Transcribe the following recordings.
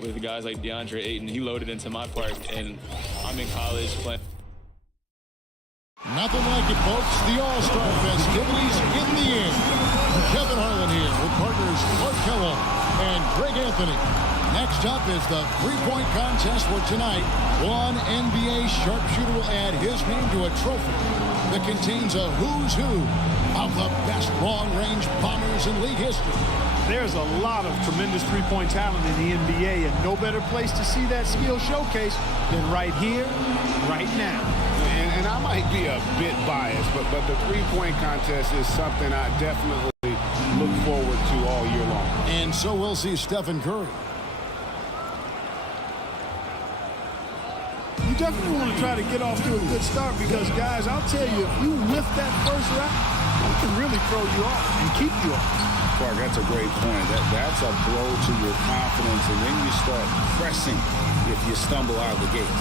with guys like DeAndre Ayton. He loaded into my park, and I'm in college playing. Nothing like it, folks. The All-Star festivities in the air. Kevin Harlan here with partners Clark Kellogg and Greg Anthony. Next up is the three-point contest where tonight one NBA sharpshooter will add his name to a trophy that contains a who's who of the best long-range bombers in league history. There's a lot of tremendous three-point talent in the NBA, and no better place to see that skill showcase than right here, right now. And I might be a bit biased, but the three-point contest is something I definitely look forward to all year long. And so we'll see Stephen Curry. You definitely want to try to get off to a good start because, guys, I'll tell you, if you whiff that first round, it can really throw you off and keep you off. Clark, that's a great point. That's a blow to your confidence, and then you start pressing if you stumble out of the gate.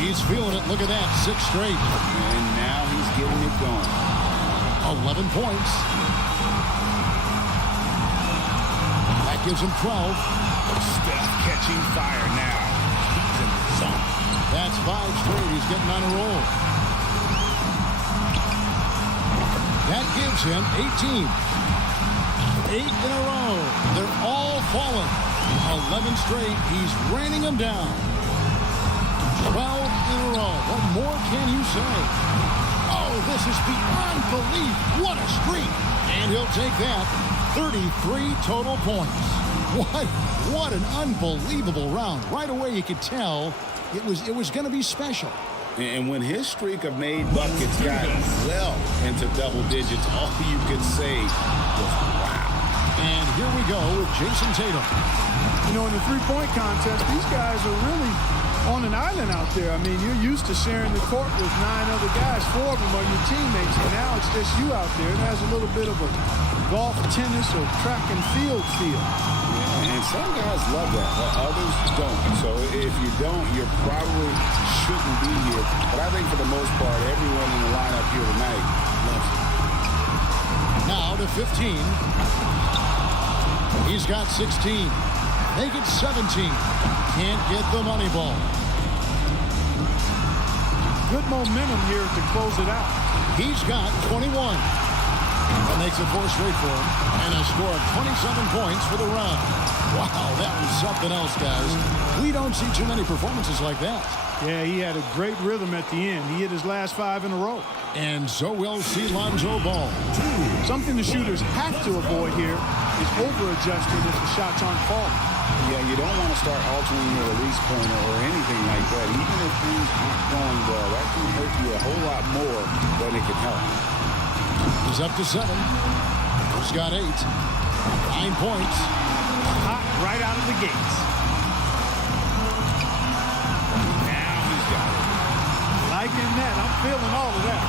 He's feeling it. Look at that. 6 straight. And now he's getting it going. 11 points. That gives him 12. Steph catching fire now. He's in the zone. That's 5 straight. He's getting on a roll. That gives him 18. 8 in a row. They're all falling. 11 straight. He's raining them down. 12 in a row. What more can you say? Oh, this is beyond belief. What a streak. And he'll take that. 33 total points. What an unbelievable round. Right away you could tell it was going to be special. And when his streak of made buckets got well into double digits, all you could say was wow. And here we go with Jason Tatum. You know, in the three-point contest, these guys are really on an island out there. I mean, you're used to sharing the court with 9 other guys. 4 of them are your teammates, and now it's just you out there. It has a little bit of a golf, tennis, or track and field feel. Yeah, and some guys love that, but others don't. So if you don't, you probably shouldn't be here. But I think for the most part, everyone in the lineup here tonight loves it. Now to 15. He's got 16. Make it 17. Can't get the money ball. Good momentum here to close it out. He's got 21. That makes it 4 straight for him. And a score of 27 points for the round. Wow, that was something else, guys. We don't see too many performances like that. Yeah, he had a great rhythm at the end. He hit his last 5 in a row. And so we'll see Lonzo Ball. Something the shooters have to avoid here is over-adjusting if the shots aren't falling. Yeah, you don't want to start altering your release point or anything like that. Even if things aren't going well, that can hurt you a whole lot more than it can help. He's up to 7. He's got 8. 9 points. Hot right out of the gates. Now he's got it. Liking that. I'm feeling all of that.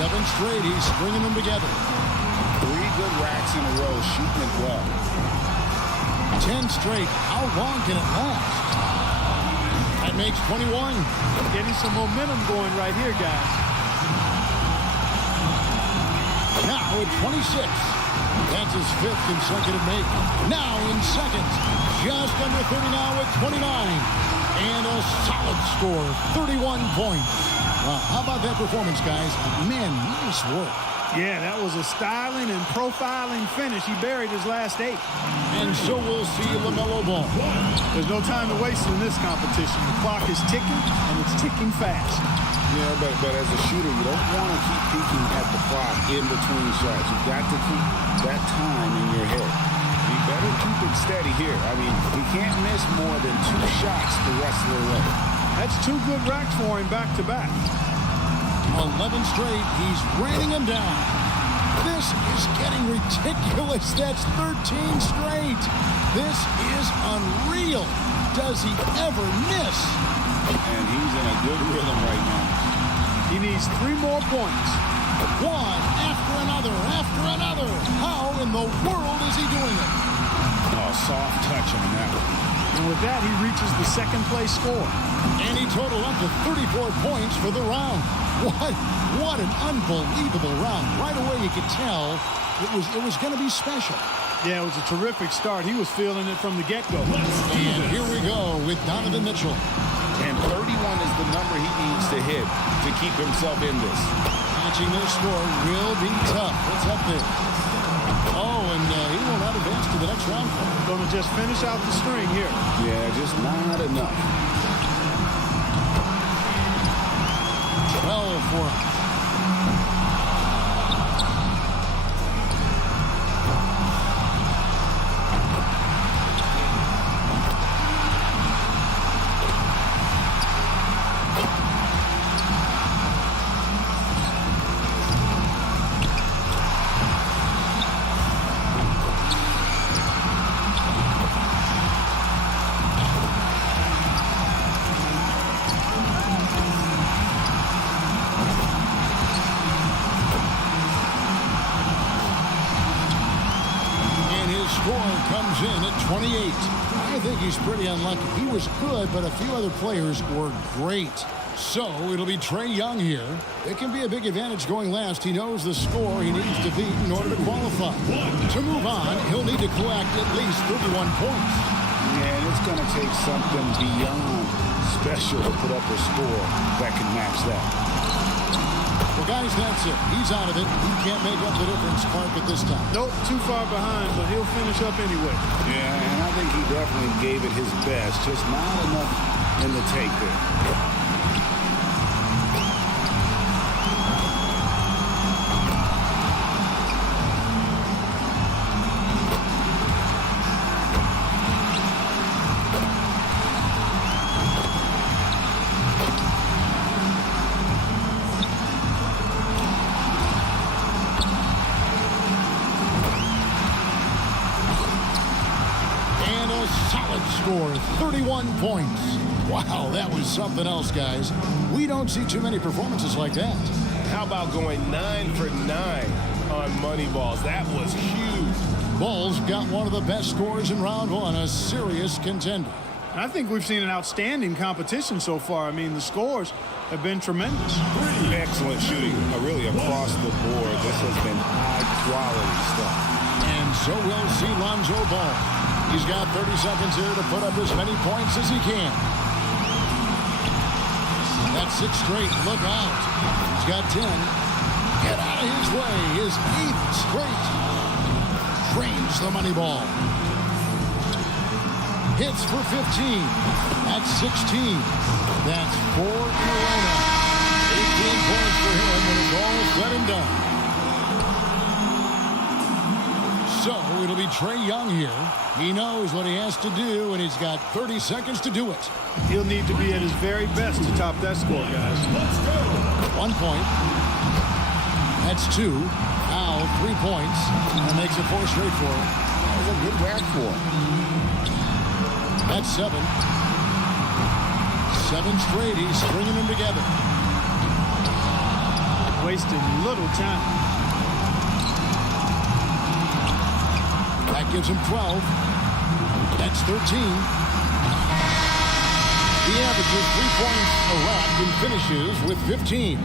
7 straight. He's stringing them together. 3 good racks in a row, shooting it well. 10 straight. How long can it last? That makes 21. Getting some momentum going right here, guys. Now at 26. That's his 5th consecutive make. Now in second. Just under 30 now at 29. And a solid score, 31 points. How about that performance, guys? Man, nice work. Yeah, that was a styling and profiling finish. He buried his last 8. And so we'll see LaMelo Ball. There's no time to waste in this competition. The clock is ticking, and it's ticking fast. Yeah, but as a shooter, you don't want to keep peeking at the clock in between shots. You've got to keep that time in your head. You better keep it steady here. I mean, he can't miss more than 2 shots the rest of the way. That's 2 good racks for him back-to-back. 11 straight. He's raining them down. This is getting ridiculous. That's 13 straight. This is unreal. Does he ever miss? And he's in a good rhythm right now. He needs 3 more points. One after another, after another. How in the world is he doing it? Oh, soft touch on that one. And with that, he reaches the second-place score. And he totaled up to 34 points for the round. What an unbelievable round. Right away you could tell it was going to be special. Yeah, it was a terrific start. He was feeling it from the get-go. And here we go with Donovan Mitchell. And 31 is the number he needs to hit to keep himself in this. Matching their score will be tough. What's up there? Oh, and he will not advance to the next round. Going to just finish out the string here. Yeah, just not enough. 12 for him. Comes in at 28. I think he's pretty unlucky. He was good, but a few other players were great. So it'll be Trae Young here. It can be a big advantage going last. He knows the score he needs to beat in order to qualify. To move on, he'll need to collect at least 31 points. Yeah, and it's going to take something beyond special to put up a score that can match that. Well, guys, that's it. He's out of it. He can't make up the difference, Clark, at this time. Nope, too far behind, but he'll finish up anyway. Yeah, and I think he definitely gave it his best. Just not enough in the take there. Score 31 points. Wow, that was something else, guys. We don't see too many performances like that. How about going 9 for 9 on money balls? That was huge. Bulls got one of the best scores in round one, a serious contender. I think we've seen an outstanding competition so far. I mean, the scores have been tremendous. Excellent shooting, really across the board. This has been high-quality stuff. And so we'll see Lonzo Ball. He's got 30 seconds here to put up as many points as he can. That's 6 straight. Look out. He's got 10. Get out of his way. His 8th straight. Drains the money ball. Hits for 15. That's 16. That's 4 in a row now. 18 points for him when it's all said and done. So it'll be Trae Young here. He knows what he has to do, and he's got 30 seconds to do it. He'll need to be at his very best to top that score, guys. Let's go. 1 point. That's 2. Now 3 points. That makes it 4 straight for him. That was a good rack for him. That's 7. 7 straight. He's stringing them together. Wasting little time. That gives him 12. That's 13. He averages 3 points a rack and finishes with 15.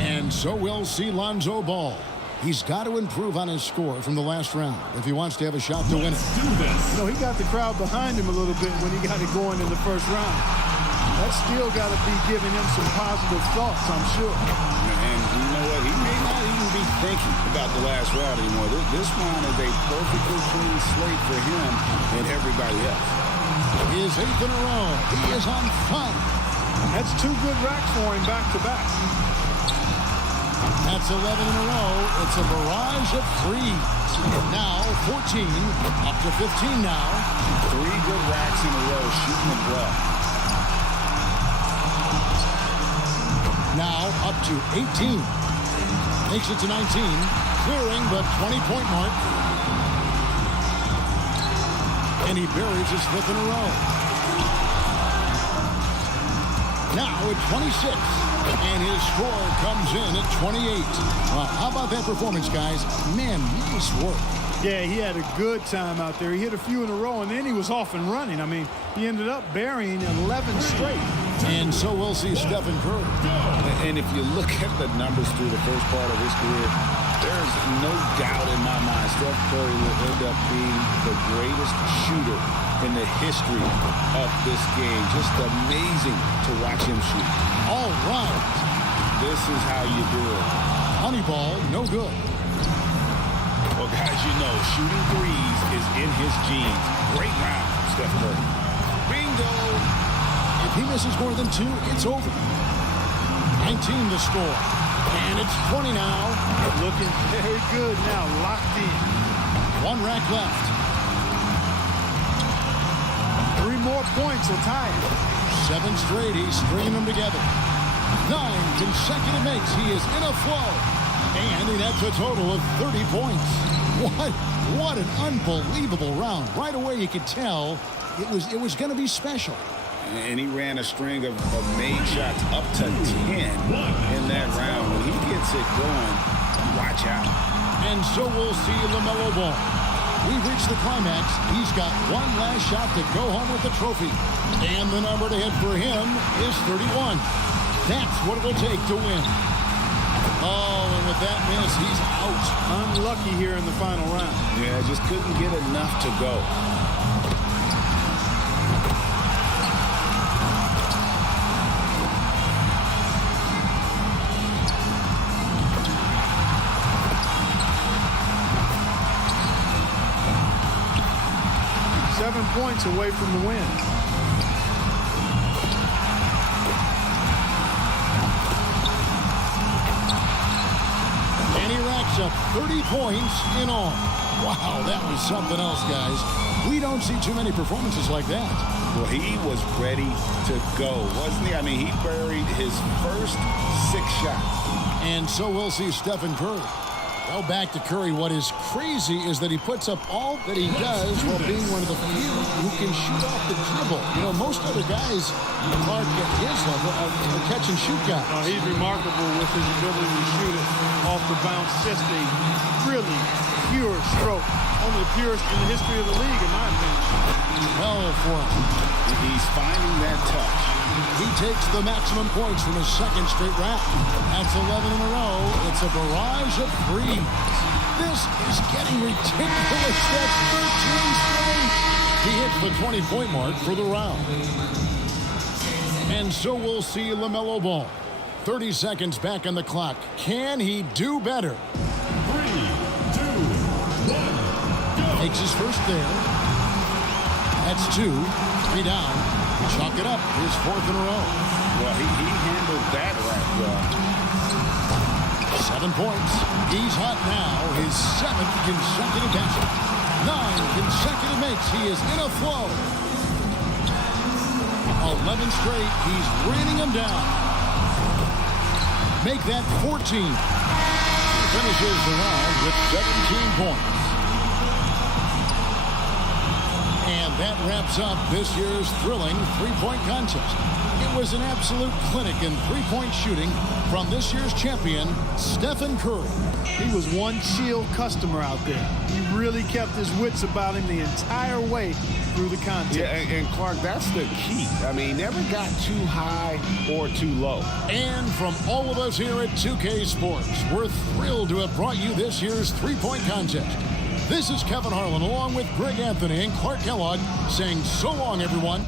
And so we'll see Lonzo Ball. He's got to improve on his score from the last round if he wants to have a shot to win it. You know, he got the crowd behind him a little bit when he got it going in the first round. That's still got to be giving him some positive thoughts, I'm sure. And you know what? He may not even be thinking about the last round anymore. This round is a perfectly clean slate for him and everybody else. His 8th in a row. He is on fire. That's 2 good racks for him back-to-back. That's 11 in a row. It's a barrage of threes. Now 14, up to 15 now. 3 good racks in a row, shooting it well. Now up to 18. Makes it to 19. Clearing the 20-point mark. And he buries his 5th in a row. Now at 26. And his score comes in at 28. Well, how about that performance, guys? Man, nice work. Yeah, he had a good time out there. He hit a few in a row, and then he was off and running. I mean, he ended up burying 11 straight. And so we'll see Stephen Curry. And if you look at the numbers through the first part of his career, there's no doubt in my mind Steph Curry will end up being the greatest shooter in the history of this game. Just amazing to watch him shoot. All right. This is how you do it. Honeyball, no good. Well, guys, you know, shooting threes is in his genes. Great round from Steph Curry. Bingo! If he misses more than 2, it's over. 19 to score. And it's 20 now. Looking very good now, locked in. 1 rack left. 3 more points will tie it. 7 straight, he's stringing them together. 9 consecutive makes. He is in a flow. And that's a total of 30 points. What an unbelievable round. Right away you could tell it was going to be special. And he ran a string of made shots up to 10 in that round. When he gets it going, watch out. And so we'll see LaMelo Ball. We've reached the climax. He's got 1 last shot to go home with the trophy. And the number to hit for him is 31. That's what it'll take to win. Oh, and with that miss, he's out. Unlucky here in the final round. Yeah, just couldn't get enough to go. Points away from the win. And he racks up 30 points in all. Wow, that was something else, guys. We don't see too many performances like that. Well, he was ready to go, wasn't he? I mean, he buried his first 6 shots. And so we'll see Stephen Curry. Well, back to Curry. What is crazy is that he puts up all that he does while being one of the few who can shoot off the dribble. You know, most other guys, Mark, at his level, are catch and shoot guys. He's remarkable with his ability to shoot it off the bounce. Just a really pure stroke. One of the purest in the history of the league, in my opinion. Well, for him. He's finding that touch. He takes the maximum points from his 2nd straight round. That's 11 in a row. It's a barrage of threes. This is getting ridiculous. That's 13 straight. He hit the 20-point mark for the round. And so we'll see LaMelo Ball. 30 seconds back on the clock. Can he do better? 3, 2, 1, go. Takes his first there. That's 2. 3 down. Chalk it up. His 4th in a row. Well, he handled that right well. 7 points. He's hot now. His 7th consecutive basket. 9 consecutive makes. He is in a flow. 11 straight. He's raining them down. Make that 14. He finishes the round with 17 points. And that wraps up this year's thrilling 3-point contest. It was an absolute clinic in 3-point shooting from this year's champion, Stephen Curry. He was one chill customer out there. He really kept his wits about him the entire way through the contest. Yeah, and Clark, that's the key. I mean, never got too high or too low. And from all of us here at 2K Sports, we're thrilled to have brought you this year's 3-point contest. This is Kevin Harlan, along with Greg Anthony and Clark Kellogg, saying so long, everyone.